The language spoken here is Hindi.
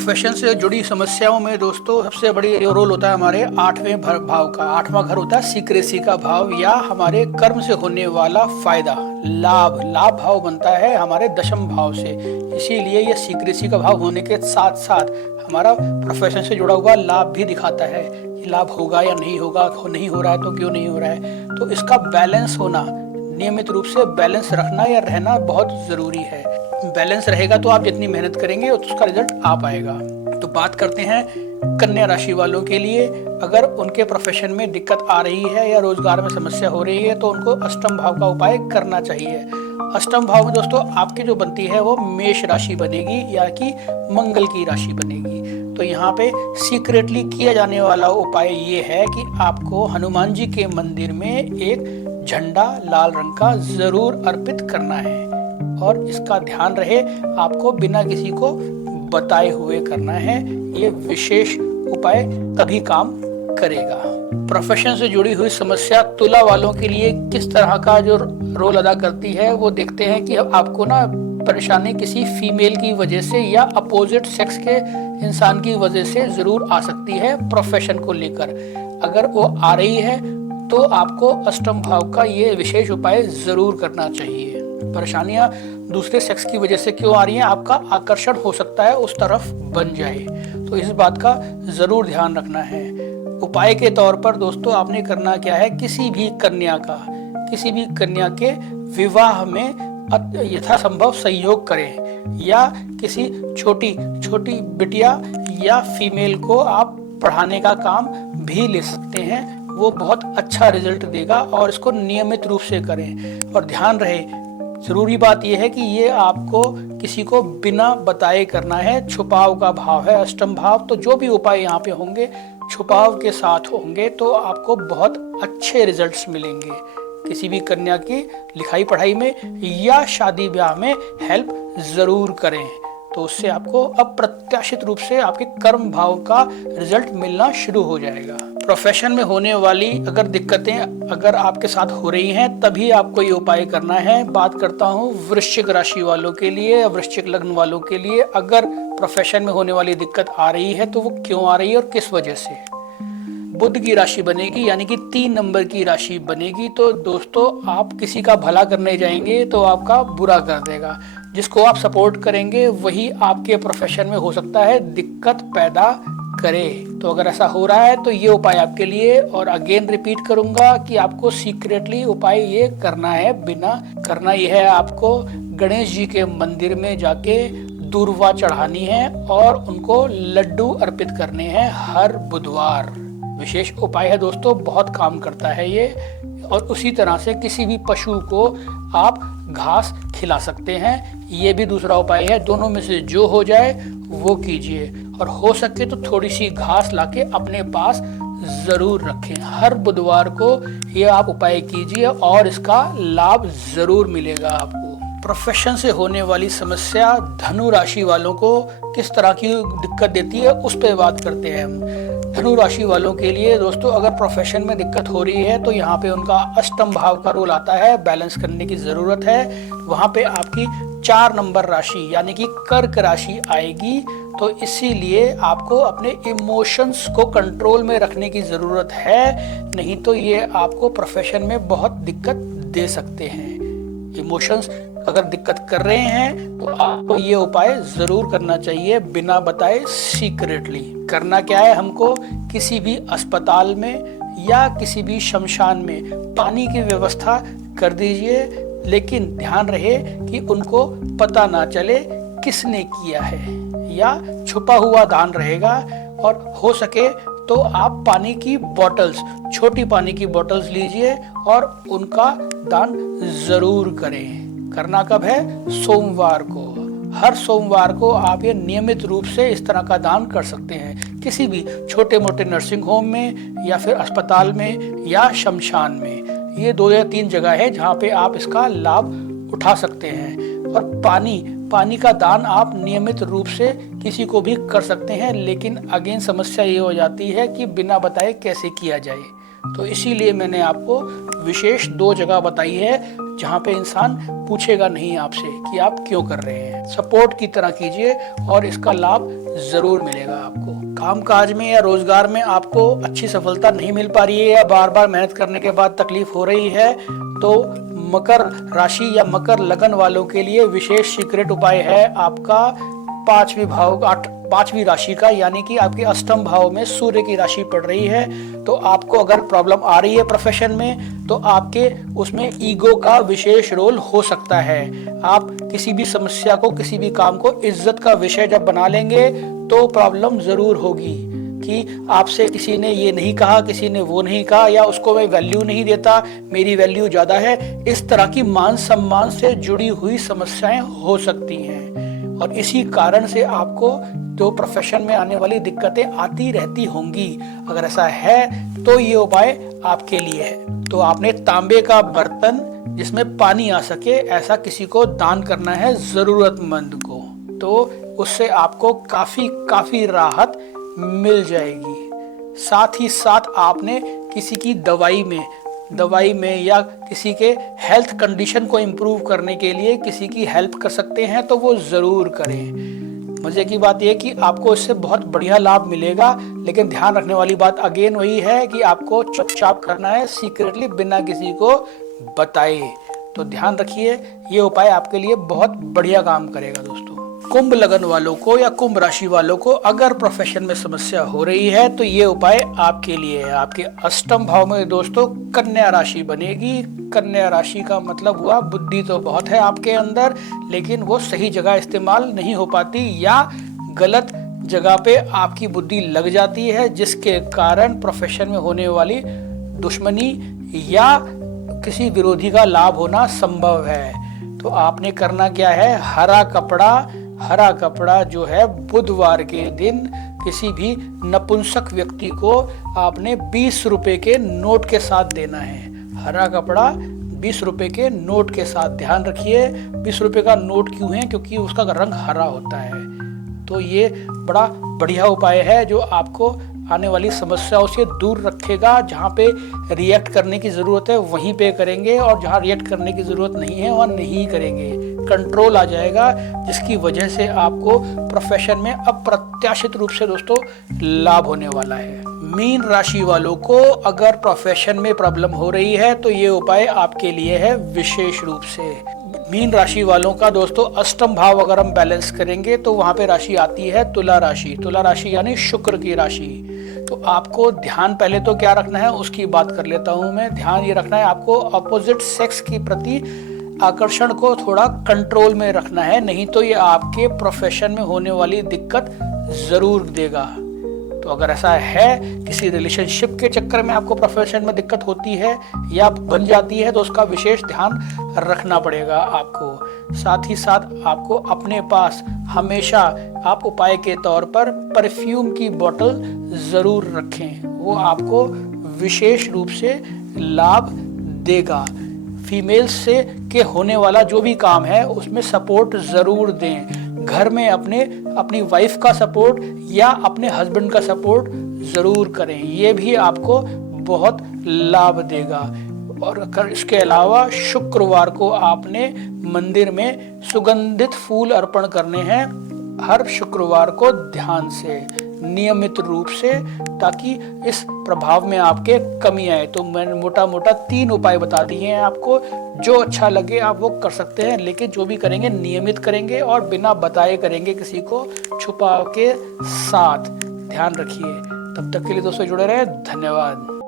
प्रोफेशन से जुड़ी समस्याओं में दोस्तों सबसे बड़ी रोल होता है हमारे आठवें भाव का। आठवां घर होता है सीक्रेसी का भाव या हमारे कर्म से होने वाला फायदा, लाभ। लाभ भाव बनता है हमारे दशम भाव से, इसीलिए ये सीक्रेसी का भाव होने के साथ साथ हमारा प्रोफेशन से जुड़ा हुआ लाभ भी दिखाता है कि लाभ होगा या नहीं होगा, नहीं हो रहा है तो क्यों नहीं हो रहा है। तो इसका बैलेंस होना, नियमित रूप से बैलेंस रखना या रहना बहुत जरूरी है। बैलेंस रहेगा तो आप जितनी मेहनत करेंगे उसका रिजल्ट आ पाएगा। तो बात करते हैं कन्या राशि वालों के लिए। अगर उनके प्रोफेशन में दिक्कत आ रही है या रोजगार में समस्या हो रही है तो उनको अष्टम भाव का उपाय करना चाहिए। अष्टम भाव में दोस्तों आपकी जो बनती है वो मेष राशि बनेगी या कि मंगल की राशि बनेगी। तो यहाँ पे सीक्रेटली किया जाने वाला उपाय ये है कि आपको हनुमान जी के मंदिर में एक झंडा लाल रंग का जरूर अर्पित करना है और इसका ध्यान रहे आपको बिना किसी को बताए हुए करना है। ये विशेष उपाय तभी काम करेगा। प्रोफेशन से जुड़ी हुई समस्या तुला वालों के लिए किस तरह का जो रोल अदा करती है वो देखते हैं कि आपको ना परेशानी किसी फीमेल की वजह से या अपोजिट सेक्स के इंसान की वजह से जरूर आ सकती है। प्रोफेशन को लेकर अगर वो आ रही है तो आपको अष्टम भाव का ये विशेष उपाय जरूर करना चाहिए। परेशानियां दूसरे सेक्स की वजह से क्यों आ रही हैं, आपका आकर्षण हो सकता है उस तरफ बन जाए, तो इस बात का जरूर ध्यान रखना है। उपाय के तौर पर दोस्तों आपने करना क्या है, किसी भी कन्या के विवाह में यथासंभव सहयोग करें या किसी छोटी बिटिया या फीमेल को आप पढ़ाने का काम भी ले सकते हैं। वो बहुत अच्छा रिजल्ट देगा और इसको नियमित रूप से करें। और ध्यान रहे, जरूरी बात यह है कि ये आपको किसी को बिना बताए करना है। छुपाव का भाव है अष्टम भाव, तो जो भी उपाय यहाँ पे होंगे छुपाव के साथ होंगे तो आपको बहुत अच्छे रिजल्ट्स मिलेंगे। किसी भी कन्या की लिखाई पढ़ाई में या शादी ब्याह में हेल्प जरूर करें, तो उससे आपको अप्रत्याशित रूप से आपके कर्म भाव का रिजल्ट मिलना शुरू हो जाएगा। प्रोफेशन में होने वाली अगर दिक्कतें अगर आपके साथ हो रही हैं तभी आपको ये उपाय करना है। बात करता हूँ वृश्चिक राशि वालों के लिए, वृश्चिक लग्न वालों के लिए। अगर प्रोफेशन में होने वाली दिक्कत आ रही है तो वो क्यों आ रही है और किस वजह से। बुध की राशि बनेगी यानी कि 3 नंबर की राशि बनेगी। तो दोस्तों आप किसी का भला करने जाएंगे तो आपका बुरा कर देगा। जिसको आप सपोर्ट करेंगे वही आपके प्रोफेशन में हो सकता है दिक्कत पैदा करे। तो अगर ऐसा हो रहा है तो ये उपाय आपके लिए, और अगेन रिपीट करूंगा कि आपको सीक्रेटली उपाय ये करना है। करना ये है, आपको गणेश जी के मंदिर में जाके दूर्वा चढ़ानी है और उनको लड्डू अर्पित करने हैं हर बुधवार। विशेष उपाय है दोस्तों, बहुत काम करता है ये। और उसी तरह से किसी भी पशु को आप घास खिला सकते हैं, ये भी दूसरा उपाय है। दोनों में से जो हो जाए वो कीजिए, और हो सके तो थोड़ी सी घास लाके अपने पास जरूर रखें। हर बुधवार को ये आप उपाय कीजिए और इसका लाभ जरूर मिलेगा आपको। प्रोफेशन से होने वाली समस्या धनु राशि वालों को किस तरह की दिक्कत देती है उस पर बात करते हैं हम। धनु राशि वालों के लिए दोस्तों अगर प्रोफेशन में दिक्कत हो रही है तो यहाँ पे उनका अष्टम भाव का रोल आता है, बैलेंस करने की जरूरत है। वहाँ पे आपकी 4 नंबर राशि यानी कि कर्क राशि आएगी। तो इसीलिए आपको अपने इमोशंस को कंट्रोल में रखने की जरूरत है, नहीं तो ये आपको प्रोफेशन में बहुत दिक्कत दे सकते हैं। इमोशंस अगर दिक्कत कर रहे हैं तो आपको ये उपाय जरूर करना चाहिए बिना बताए, सीक्रेटली। करना क्या है, हमको किसी भी अस्पताल में या किसी भी शमशान में पानी की व्यवस्था कर दीजिए, लेकिन ध्यान रहे कि उनको पता ना चले किसने किया है, या छुपा हुआ दान रहेगा। और हो सके तो आप पानी की बॉटल्स, छोटी पानी की बॉटल्स लीजिए और उनका दान जरूर करें। करना कब है, सोमवार को। हर सोमवार को आप ये नियमित रूप से इस तरह का दान कर सकते हैं, किसी भी छोटे मोटे नर्सिंग होम में या फिर अस्पताल में या शमशान में। ये 2 या 3 जगह है जहाँ पे आप इसका लाभ उठा सकते हैं। और पानी का दान आप नियमित रूप से किसी को भी कर सकते हैं, लेकिन अगेन समस्या ये हो जाती है कि बिना बताए कैसे किया जाए। तो इसीलिए मैंने आपको विशेष 2 जगह बताई है जहाँ पे इंसान पूछेगा नहीं आपसे कि आप क्यों कर रहे हैं। सपोर्ट की तरह कीजिए और इसका लाभ जरूर मिलेगा आपको। कामकाज में या रोजगार में आपको अच्छी सफलता नहीं मिल पा रही है या बार बार मेहनत करने के बाद तकलीफ हो रही है, तो मकर राशि या मकर लगन वालों के लिए विशेष सीक्रेट उपाय है आपका 5वीं राशि का, यानी कि आपके अष्टम भाव में सूर्य की राशि पड़ रही है। तो आपको अगर प्रॉब्लम आ रही है प्रोफेशन में, तो आपके उसमें ईगो का विशेष रोल हो सकता है। आप किसी भी समस्या को, किसी भी काम को इज्जत का विषय जब बना लेंगे तो प्रॉब्लम जरूर होगी कि आपसे किसी ने ये नहीं कहा, किसी ने वो नहीं कहा, या उसको मैं वैल्यू नहीं देता, मेरी वैल्यू ज्यादा है। इस तरह की मान सम्मान से जुड़ी हुई समस्याएं हो सकती हैं और इसी कारण से आपको जो प्रोफेशन में आने वाली दिक्कतें आती रहती होंगी। अगर ऐसा है तो ये उपाय आपके लिए है। तो आपने तांबे का बर्तन जिसमें पानी आ सके ऐसा किसी को दान करना है, जरूरतमंद को, तो उससे आपको काफी राहत मिल जाएगी। साथ ही साथ आपने किसी की दवाई में या किसी के हेल्थ कंडीशन को इम्प्रूव करने के लिए किसी की हेल्प कर सकते हैं तो वो ज़रूर करें। मज़े की बात यह कि आपको इससे बहुत बढ़िया लाभ मिलेगा, लेकिन ध्यान रखने वाली बात अगेन वही है कि आपको चुपचाप करना है, सीक्रेटली, बिना किसी को बताए। तो ध्यान रखिए, ये उपाय आपके लिए बहुत बढ़िया काम करेगा दोस्तों। कुंभ लगन वालों को या कुंभ राशि वालों को अगर प्रोफेशन में समस्या हो रही है तो ये उपाय आपके लिए है। आपके अष्टम भाव में दोस्तों कन्या राशि बनेगी। कन्या राशि का मतलब हुआ बुद्धि तो बहुत है आपके अंदर, लेकिन वो सही जगह इस्तेमाल नहीं हो पाती या गलत जगह पे आपकी बुद्धि लग जाती है, जिसके कारण प्रोफेशन में होने वाली दुश्मनी या किसी विरोधी का लाभ होना संभव है। तो आपने करना क्या है, हरा कपड़ा जो है बुधवार के दिन किसी भी नपुंसक व्यक्ति को आपने 20 रुपए के नोट के साथ देना है। हरा कपड़ा 20 रुपए के नोट के साथ। ध्यान रखिए 20 रुपए का नोट क्यों है, क्योंकि उसका रंग हरा होता है। तो ये बड़ा बढ़िया उपाय है जो आपको आने वाली समस्याओं से दूर रखेगा। जहाँ पे रिएक्ट करने की ज़रूरत है वहीं पे करेंगे और जहाँ रिएक्ट करने की ज़रूरत नहीं है वहाँ नहीं करेंगे। कंट्रोल आ जाएगा, जिसकी वजह से आपको प्रोफेशन में अप्रत्याशित रूप से दोस्तों लाभ होने वाला है। मीन राशि वालों को अगर प्रोफेशन में प्रॉब्लम हो रही है तो ये उपाय आपके लिए है विशेष रूप से। मीन राशि वालों का दोस्तों अष्टम भाव अगर हम बैलेंस करेंगे तो वहां पे राशि आती है तुला राशि। तुला राशि यानी शुक्र की राशि। तो आपको ध्यान पहले तो क्या रखना है उसकी बात कर लेता हूं मैं। ध्यान ये रखना है आपको अपोजिट सेक्स के प्रति आकर्षण को थोड़ा कंट्रोल में रखना है, नहीं तो ये आपके प्रोफेशन में होने वाली दिक्कत जरूर देगा। तो अगर ऐसा है, किसी रिलेशनशिप के चक्कर में आपको प्रोफेशन में दिक्कत होती है या बन जाती है, तो उसका विशेष ध्यान रखना पड़ेगा आपको। साथ ही साथ आपको अपने पास हमेशा आप उपाय के तौर पर परफ्यूम की बोतल जरूर रखें, वो आपको विशेष रूप से लाभ देगा। फीमेल्स से के होने वाला जो भी काम है उसमें सपोर्ट जरूर दें। घर में अपनी वाइफ का सपोर्ट या अपने हस्बैंड का सपोर्ट जरूर करें, ये भी आपको बहुत लाभ देगा। और इसके अलावा शुक्रवार को आपने मंदिर में सुगंधित फूल अर्पण करने हैं हर शुक्रवार को, ध्यान से, नियमित रूप से, ताकि इस प्रभाव में आपके कमी आए। तो मैंने मोटा 3 उपाय बता दिए हैं आपको, जो अच्छा लगे आप वो कर सकते हैं, लेकिन जो भी करेंगे नियमित करेंगे और बिना बताए करेंगे, किसी को छुपा के साथ। ध्यान रखिए। तब तक के लिए दोस्तों जुड़े रहे, धन्यवाद।